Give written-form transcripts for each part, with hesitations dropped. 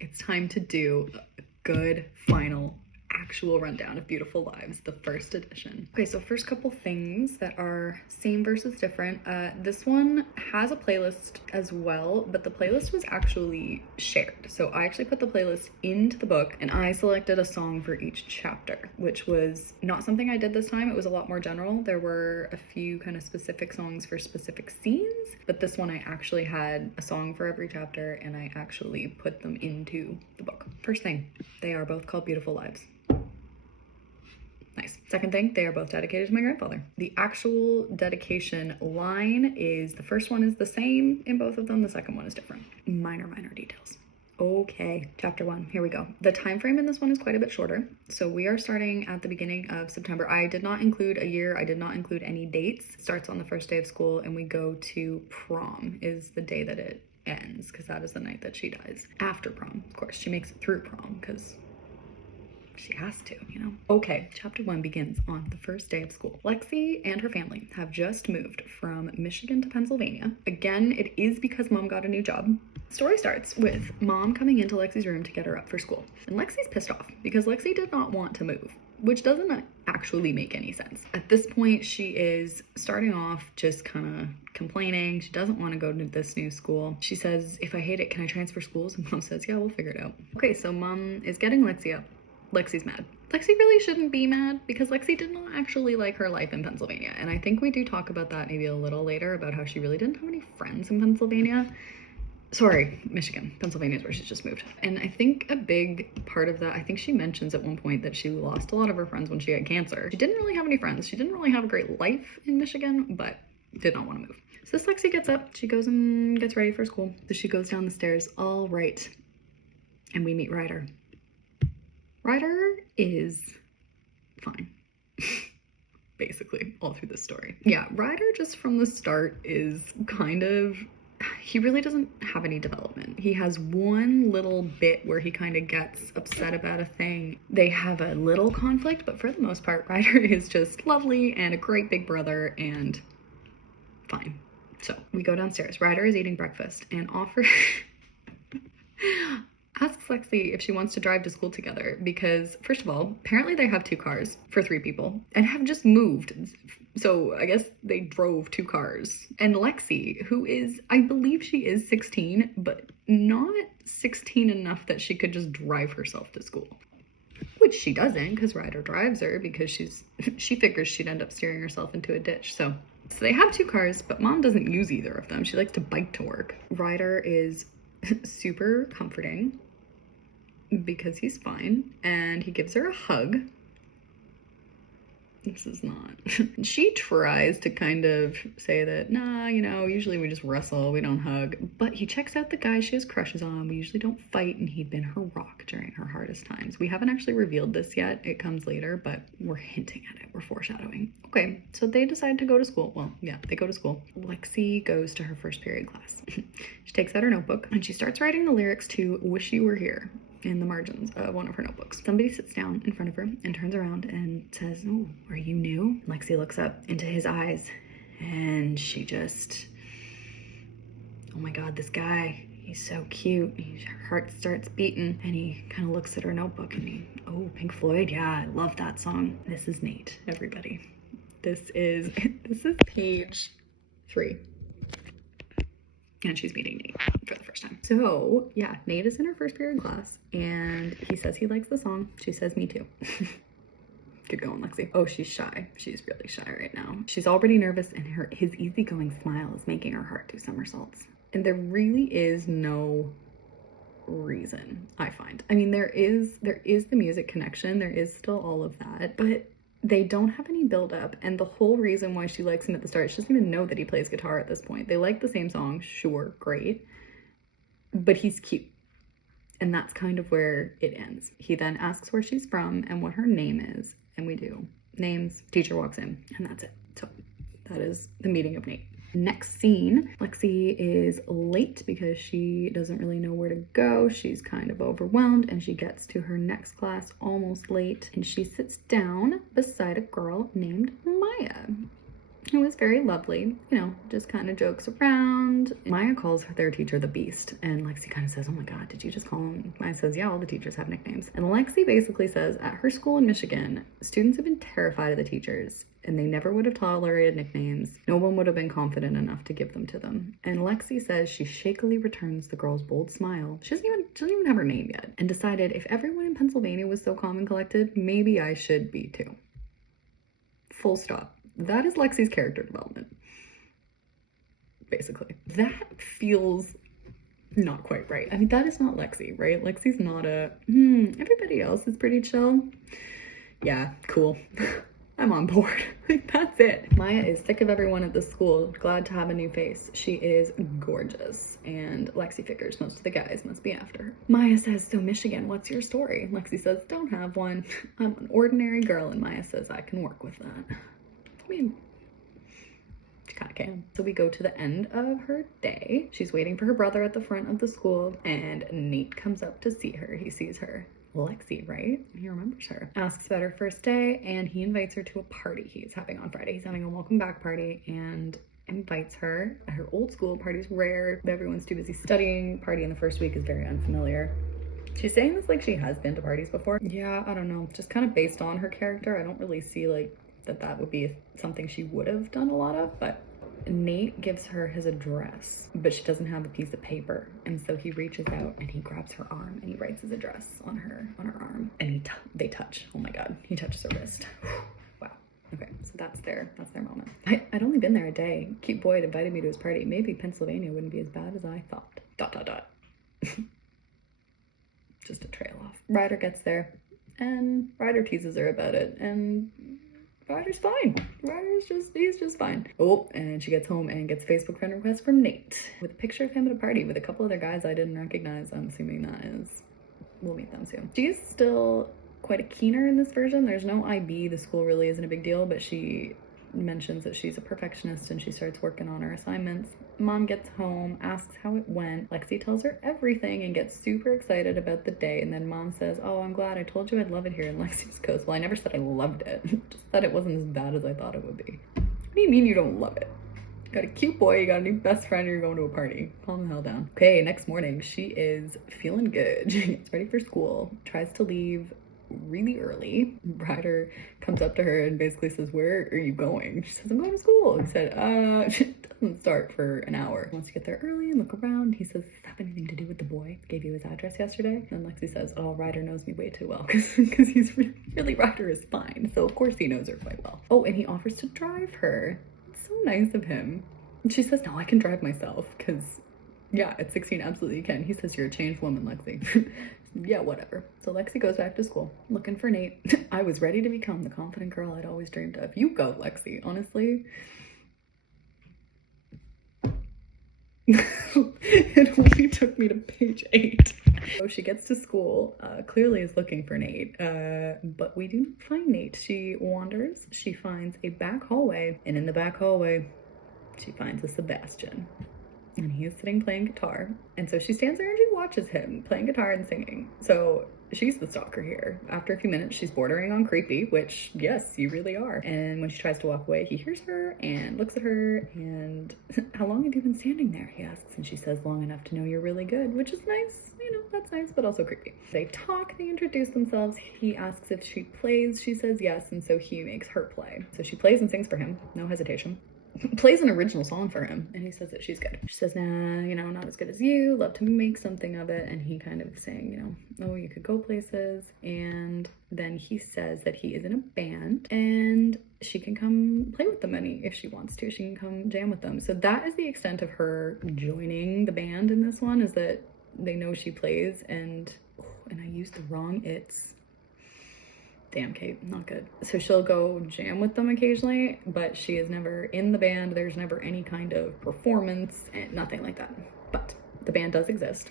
it's time to do a good final actual rundown of Beautiful Lives, the first edition. Okay, so first couple things that are same versus different. This one has a playlist as well, but the playlist was actually shared. So I actually put the playlist into the book and I selected a song for each chapter, which was not something I did this time. It was a lot more general. There were a few kind of specific songs for specific scenes, but this one I actually had a song for every chapter and I actually put them into the book. First thing, they are both called Beautiful Lives. Nice. Second thing, they are both dedicated to my grandfather. The actual dedication line is, the first one is the same in both of them, the second one is different. Minor details. Okay, chapter 1, here we go. The time frame in this one is quite a bit shorter. So we are starting at the beginning of September. I did not include a year, I did not include any dates. It starts on the first day of school and we go to prom is the day that it ends, because that is the night that she dies. After prom, of course, she makes it through prom because she has to, you know? Okay, chapter 1 begins on the first day of school. Lexi and her family have just moved from Michigan to Pennsylvania. Again, it is because mom got a new job. The story starts with mom coming into Lexi's room to get her up for school. And Lexi's pissed off because Lexi did not want to move, which doesn't actually make any sense. At this point, she is starting off just kind of complaining. She doesn't want to go to this new school. She says, if I hate it, can I transfer schools? And mom says, yeah, we'll figure it out. Okay, so mom is getting Lexi up. Lexi's mad. Lexi really shouldn't be mad because Lexi did not actually like her life in Pennsylvania. And I think we do talk about that maybe a little later about how she really didn't have any friends in Pennsylvania. Sorry, Michigan. Pennsylvania is where she's just moved. And I think a big part of that, I think she mentions at one point that she lost a lot of her friends when she had cancer. She didn't really have any friends. She didn't really have a great life in Michigan, but did not want to move. So this Lexi gets up, she goes and gets ready for school. So she goes down the stairs, all right. And we meet Ryder. Ryder is fine, basically, all through this story. Yeah, Ryder just from the start is kind of, he really doesn't have any development. He has one little bit where he kind of gets upset about a thing. They have a little conflict, but for the most part, Ryder is just lovely and a great big brother and fine. So we go downstairs. Ryder is eating breakfast and asks Lexi if she wants to drive to school together because, first of all, apparently they have 2 cars for 3 people and have just moved. So I guess they drove 2 cars. And Lexi, who is, I believe she is 16, but not 16 enough that she could just drive herself to school. Which she doesn't, because Ryder drives her because she figures she'd end up steering herself into a ditch. So they have 2 cars, but mom doesn't use either of them. She likes to bike to work. Ryder is super comforting because he's fine and he gives her a hug. This is not. She tries to kind of say that, nah, you know, usually we just wrestle, we don't hug. But he checks out the guy she has crushes on. We usually don't fight, and he'd been her rock during her hardest times. We haven't actually revealed this yet. It comes later, but we're hinting at it. We're foreshadowing. Okay, so they decide to go to school. Well, yeah, they go to school. Lexi goes to her first period class. She takes out her notebook and she starts writing the lyrics to Wish You Were Here in the margins of one of her notebooks. Somebody sits down in front of her and turns around and says, oh, are you new? Lexi looks up into his eyes and she just, oh my God, this guy, he's so cute. Her heart starts beating and he kind of looks at her notebook and oh, Pink Floyd, yeah, I love that song. This is Nate, everybody. This is page 3. And she's meeting Nate for the first time. So yeah, Nate is in her first period class and he says he likes the song. She says, me too. Good going, Lexi. Oh, she's shy. She's really shy right now. She's already nervous and his easygoing smile is making her heart do somersaults. And there really is no reason, I find. I mean, there is the music connection. There is still all of that, but they don't have any build up, and the whole reason why she likes him at the start, she doesn't even know that he plays guitar at this point. They like the same song, sure, great, but he's cute, and that's kind of where it ends. He then asks where she's from and what her name is, and we do names. Teacher walks in, and that's it. So that is the meeting of Nate. Next scene, Lexi is late because she doesn't really know where to go. She's kind of overwhelmed and she gets to her next class almost late and she sits down beside a girl named Maya. It was very lovely, you know, just kind of jokes around. Maya calls their teacher the Beast, and Lexi kind of says, oh my God, did you just call him? Maya says, yeah, all the teachers have nicknames. And Lexi basically says, at her school in Michigan, students have been terrified of the teachers, and they never would have tolerated nicknames. No one would have been confident enough to give them to them. And Lexi says she shakily returns the girl's bold smile. She doesn't even have her name yet, and decided if everyone in Pennsylvania was so calm and collected, maybe I should be too. Full stop. That is Lexi's character development, basically. That feels not quite right. I mean, that is not Lexi, right? Lexi's not a, everybody else is pretty chill. Yeah, cool. I'm on board. That's it. Maya is sick of everyone at the school, glad to have a new face. She is gorgeous, and Lexi figures most of the guys must be after her. Maya says, so Michigan, what's your story? Lexi says, don't have one. I'm an ordinary girl, and Maya says, I can work with that. I mean, she kind of can. So we go to the end of her day. She's waiting for her brother at the front of the school, and Nate comes up to see her. He sees her. Lexi, right? He remembers her. Asks about her first day, and he invites her to a party he's having on Friday. He's having a welcome back party, and invites her. At her old school, party's rare. Everyone's too busy studying. Party in the first week is very unfamiliar. She's saying this like she has been to parties before. Yeah, I don't know. Just kind of based on her character, I don't really see like that would be something she would have done a lot of, but Nate gives her his address, but she doesn't have a piece of paper, and so he reaches out and he grabs her arm and he writes his address on her arm, and they touch. Oh my God, he touches her wrist. Wow. Okay, so that's their moment. I'd only been there a day. Cute boy had invited me to his party. Maybe Pennsylvania wouldn't be as bad as I thought. ... Just a trail off. Ryder gets there, and Ryder teases her about it, and Ryder's fine. He's just fine. Oh, and she gets home and gets a Facebook friend request from Nate with a picture of him at a party with a couple other guys I didn't recognize. I'm assuming that is, we'll meet them soon. She's still quite a keener in this version. There's no IB. The school really isn't a big deal, but she mentions that she's a perfectionist and she starts working on her assignments. Mom gets home, asks how it went. Lexi tells her everything and gets super excited about the day. And then Mom says, oh, I'm glad. I told you I'd love it here. And Lexi just goes, well, I never said I loved it. Just that it wasn't as bad as I thought it would be. What do you mean you don't love it? You got a cute boy, you got a new best friend, you're going to a party. Calm the hell down. Okay, next morning, she is feeling good. She gets ready for school, tries to leave really early. Ryder comes up to her and basically says, where are you going? She says, I'm going to school. He said, it doesn't start for an hour. Once you get there early and look around, he says, does that have anything to do with the boy? Gave you his address yesterday? And Lexi says, oh, Ryder knows me way too well because he's really, Ryder is fine. So of course he knows her quite well. Oh, and he offers to drive her. It's so nice of him. And she says, no, I can drive myself because yeah, at 16, absolutely you can. He says, you're a changed woman, Lexi. Yeah, whatever. So Lexi goes back to school, looking for Nate. I was ready to become the confident girl I'd always dreamed of. You go, Lexi, honestly. It only took me to page 8. So she gets to school, clearly is looking for Nate, but we do not find Nate. She wanders, she finds a back hallway, and in the back hallway, she finds a Sebastian. And he is sitting playing guitar. And so she stands there and she watches him playing guitar and singing. So she's the stalker here. After a few minutes, she's bordering on creepy, which, yes, you really are. And when she tries to walk away, he hears her and looks at her and, how long have you been standing there? He asks, and she says, long enough to know you're really good, which is nice. You know, that's nice, but also creepy. They talk, they introduce themselves. He asks if she plays. She says yes, and so he makes her play. So she plays and sings for him, no hesitation. Plays an original song for him, and he says that she's good. She says, nah, you know, not as good as you, love to make something of it. And he kind of saying, you know, oh, you could go places. And then he says that he is in a band and she can come play with them if she wants to. She can come jam with them. So that is the extent of her joining the band in this one, is that they know she plays. And I used the wrong it's. Damn, Kate, not good. So she'll go jam with them occasionally, but she is never in the band. There's never any kind of performance and nothing like that. But the band does exist,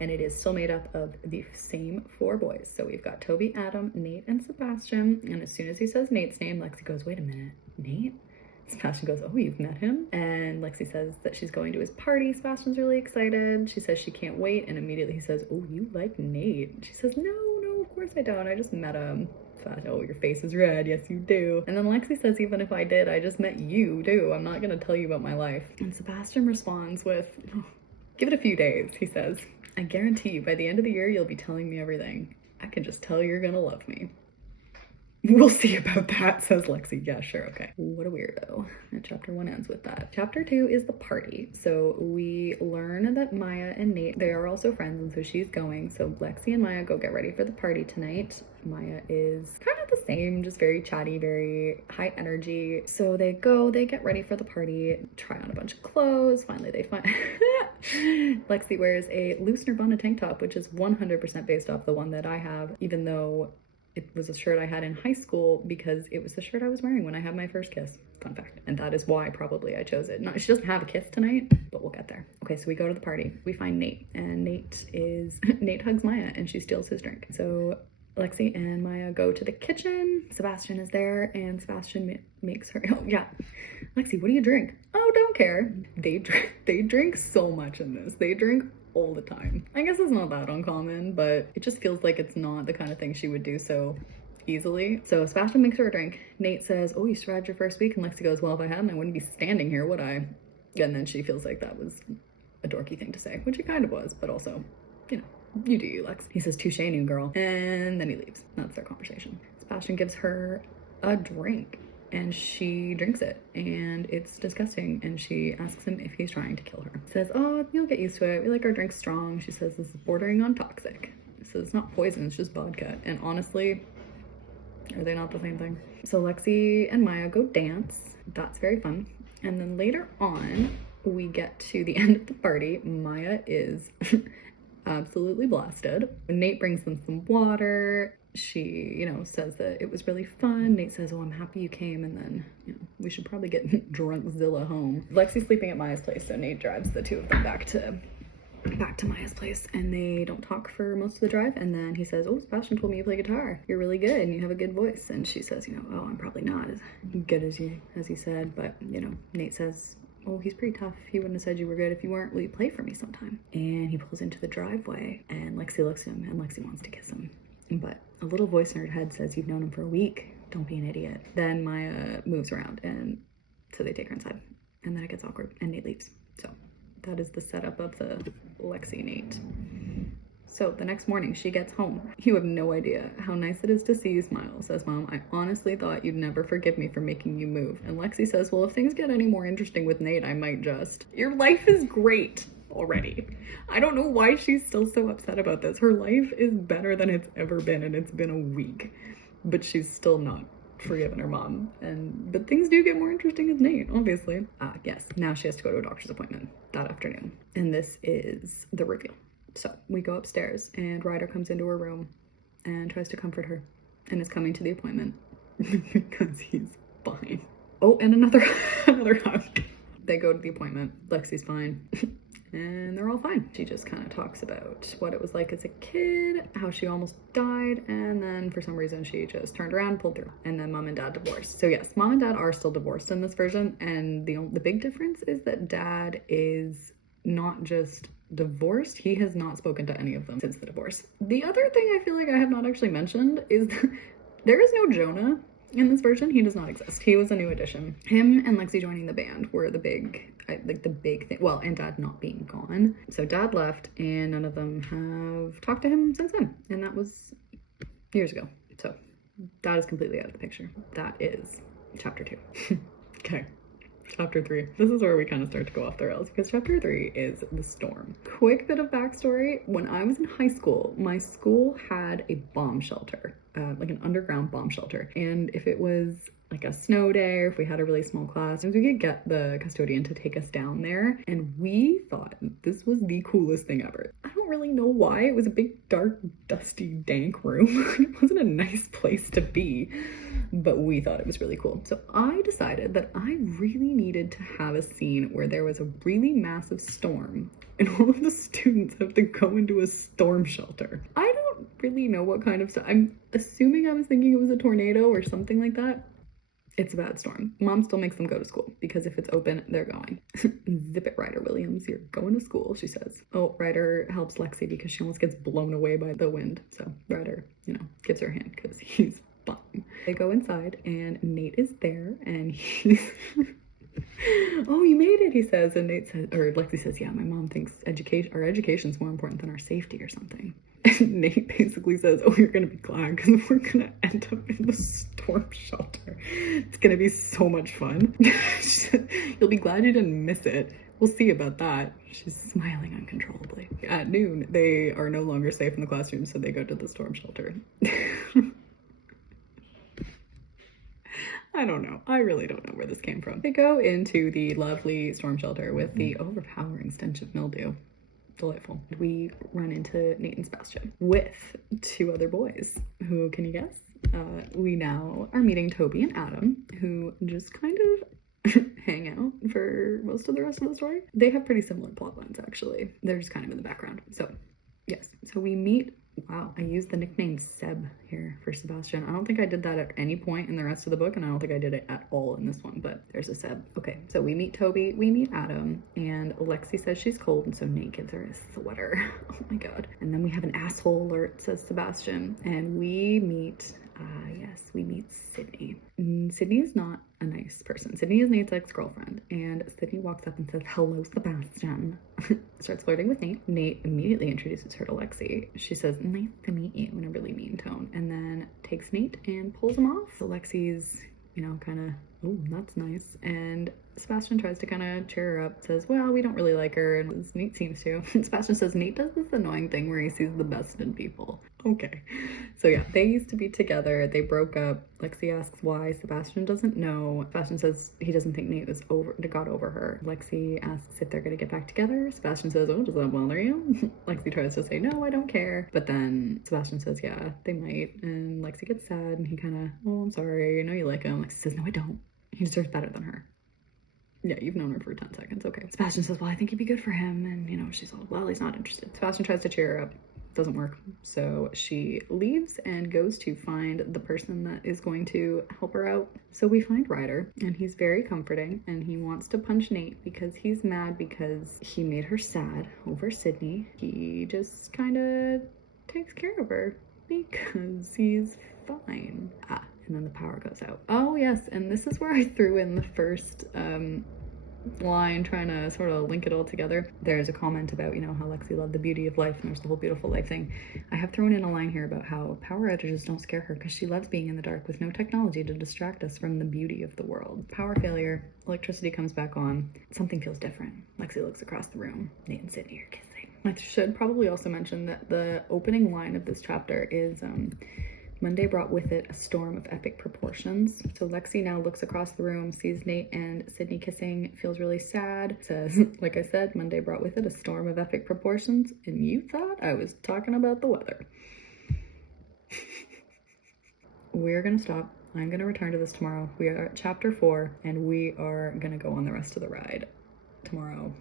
and it is still made up of the same 4 boys. So we've got Toby, Adam, Nate, and Sebastian. And as soon as he says Nate's name, Lexi goes, wait a minute, Nate? Sebastian goes, oh, you've met him? And Lexi says that she's going to his party. Sebastian's really excited. She says she can't wait, and immediately he says, oh, you like Nate? She says, no, no, of course I don't. I just met him. Oh, your face is red. Yes, you do. And then Lexi says, even if I did, I just met you too. I'm not gonna tell you about my life. And Sebastian responds with, oh, give it a few days, he says. I guarantee you by the end of the year, you'll be telling me everything. I can just tell you're gonna love me. We'll see about that, says Lexi. Yeah, sure, okay. What a weirdo. And chapter 1 ends with that. Chapter 2 is the party. So we learn that Maya and Nate, they are also friends, and so she's going. So Lexi and Maya go get ready for the party tonight. Maya is kind of the same, just very chatty, very high energy. So they go, they get ready for the party, try on a bunch of clothes. Finally, they find Lexi wears a loose Nirvana tank top, which is 100% based off the one that I have, even though it was a shirt I had in high school because it was the shirt I was wearing when I had my first kiss. Fun fact. And that is why probably I chose it. No, she doesn't have a kiss tonight, but we'll get there. Okay, so we go to the party. We find Nate, and Nate hugs Maya and she steals his drink. So Lexi and Maya go to the kitchen. Sebastian is there and Sebastian makes her, oh yeah. Lexi, what do you drink? Oh, don't care. They drink so much in this. They drink all the time. I guess it's not that uncommon, but it just feels like it's not the kind of thing she would do so easily. So Sebastian makes her a drink. Nate says, oh, you survived your first week. And Lexi goes, well, if I hadn't, I wouldn't be standing here, would I? And then she feels like that was a dorky thing to say, which it kind of was, but also, you know, you do you, Lex. He says, touche, new girl. And then he leaves. That's their conversation. Sebastian gives her a drink and she drinks it and it's disgusting, and she asks him if he's trying to kill her. Says, oh, you'll get used to it. We like our drinks strong. She says this is bordering on toxic. So it's not poison, it's just vodka. And honestly, are they not the same thing? So Lexi and Maya go dance. That's very fun. And then later on, we get to the end of the party. Maya is absolutely blasted. Nate brings them some water. She, you know, says that it was really fun. Nate says, oh, I'm happy you came. And then, you know, we should probably get Drunkzilla home. Lexi's sleeping at Maya's place, so Nate drives the two of them back to Maya's place, and they don't talk for most of the drive. And then he says, oh, Sebastian told me you play guitar. You're really good and you have a good voice. And she says, you know, oh, I'm probably not as good as he said. But, you know, Nate says, oh, he's pretty tough. He wouldn't have said you were good if you weren't. Will you play for me sometime? And he pulls into the driveway and Lexi looks at him and Lexi wants to kiss him. But a little voice in her head says, you've known him for a week. Don't be an idiot. Then Maya moves around and so they take her inside. And then it gets awkward and Nate leaves. So that is the setup of the Lexi Nate. So the next morning she gets home. You have no idea how nice it is to see you smile, says Mom. I honestly thought you'd never forgive me for making you move. And Lexi says, well, if things get any more interesting with Nate, I might just. Your life is great already. I don't know why she's still so upset about this. Her life is better than it's ever been, and it's been a week. But she's still not forgiven her mom. But things do get more interesting with Nate, obviously. Yes, now she has to go to a doctor's appointment that afternoon. And this is the reveal. So we go upstairs and Ryder comes into her room and tries to comfort her and is coming to the appointment because he's fine. Oh, and another hug. They go to the appointment. Lexi's fine. And they're all fine. She just kind of talks about what it was like as a kid, how she almost died, and then for some reason she just turned around, pulled through, and then Mom and Dad divorced. So yes, Mom and Dad are still divorced in this version, and the big difference is that Dad is not just divorced, he has not spoken to any of them since the divorce. The other thing I feel like I have not actually mentioned is there is no Jonah in this version. He does not exist. He was a new addition. Him and Lexi joining the band were the big thing. Well, and Dad not being gone. So Dad left and none of them have talked to him since then. And that was years ago. So Dad is completely out of the picture. That is chapter 2. Okay. Chapter 3. This is where we kind of start to go off the rails because chapter 3 is the storm. Quick bit of backstory. When I was in high school, my school had a bomb shelter, like an underground bomb shelter. And if it was like a snow day or if we had a really small class, we could get the custodian to take us down there. And we thought this was the coolest thing ever. I don't really know why. It was a big, dark, dusty, dank room. It wasn't a nice place to be, but we thought it was really cool. So I decided that I really needed to have a scene where there was a really massive storm and all of the students have to go into a storm shelter. I don't really know what kind of stuff. I'm assuming I was thinking it was a tornado or something like that. It's a bad storm. Mom still makes them go to school because if it's open, they're going. Zip it, Ryder Williams. You're going to school, she says. Oh, Ryder helps Lexi because she almost gets blown away by the wind. So Ryder, gives her a hand because he's fine. They go inside and Nate is there and he's... Oh, you made it, he says. And Lexi says, yeah, my mom thinks education's more important than our safety or something. And Nate basically says, oh, you're gonna be glad because we're gonna end up in the storm shelter. It's gonna be so much fun. You'll be glad you didn't miss it. We'll see about that. She's smiling uncontrollably. At noon, they are no longer safe in the classroom, so they go to the storm shelter. I don't know. I really don't know where this came from. They go into the lovely storm shelter with the overpowering stench of mildew. Delightful. We run into Nate and Sebastian with two other boys. Who can you guess? We now are meeting Toby and Adam, who just kind of hang out for most of the rest of the story. They have pretty similar plot lines, actually. They're just kind of in the background. So, yes. So we meet... Wow, I used the nickname Seb here for Sebastian. I don't think I did that at any point in the rest of the book, and I don't think I did it at all in this one, but there's a Seb. Okay, so we meet Toby, we meet Adam, and Lexi says she's cold, and so Nate gives her a sweater. Oh my god. And then we have an asshole alert, says Sebastian, and we meet... yes, we meet Sydney. Sydney is not a nice person. Sydney is Nate's ex-girlfriend, and Sydney walks up and says, hello, Sebastian. Starts flirting with Nate. Nate immediately introduces her to Lexi. She says, nice to meet you, in a really mean tone, and then takes Nate and pulls him off. So Lexi's, kind of, oh, that's nice. And Sebastian tries to kind of cheer her up, says, well, we don't really like her, and Nate seems to. Sebastian says, Nate does this annoying thing where he sees the best in people. Okay. So yeah, they used to be together. They broke up. Lexi asks why. Sebastian doesn't know. Sebastian says he doesn't think Nate got over her. Lexi asks if they're gonna get back together. Sebastian says, oh, does that bother you? Lexi tries to say, no, I don't care. But then Sebastian says, yeah, they might. And Lexi gets sad and he kind of, oh, I'm sorry. I know you like him. Lexi says, no, I don't. He deserves better than her. Yeah, you've known her for 10 seconds. Okay. Sebastian says, well, I think he'd be good for him. And, she's all, well, he's not interested. Sebastian tries to cheer her up. Doesn't work. So she leaves and goes to find the person that is going to help her out. So we find Ryder, and he's very comforting, and he wants to punch Nate because he's mad because he made her sad over Sydney. He just kind of takes care of her because he's fine. And then the power goes out. Oh yes, and this is where I threw in the first line, trying to sort of link it all together. There's a comment about, how Lexi loved the beauty of life, and there's the whole beautiful life thing. I have thrown in a line here about how power outages don't scare her because she loves being in the dark with no technology to distract us from the beauty of the world. Power failure, electricity comes back on, something feels different. Lexi looks across the room. Nate and Sydney are kissing. I should probably also mention that the opening line of this chapter is Monday brought with it a storm of epic proportions. So Lexi now looks across the room, sees Nate and Sydney kissing, feels really sad, says, like I said, Monday brought with it a storm of epic proportions, and you thought I was talking about the weather. We're gonna stop. I'm gonna return to this tomorrow. We are at chapter 4, and we are gonna go on the rest of the ride tomorrow.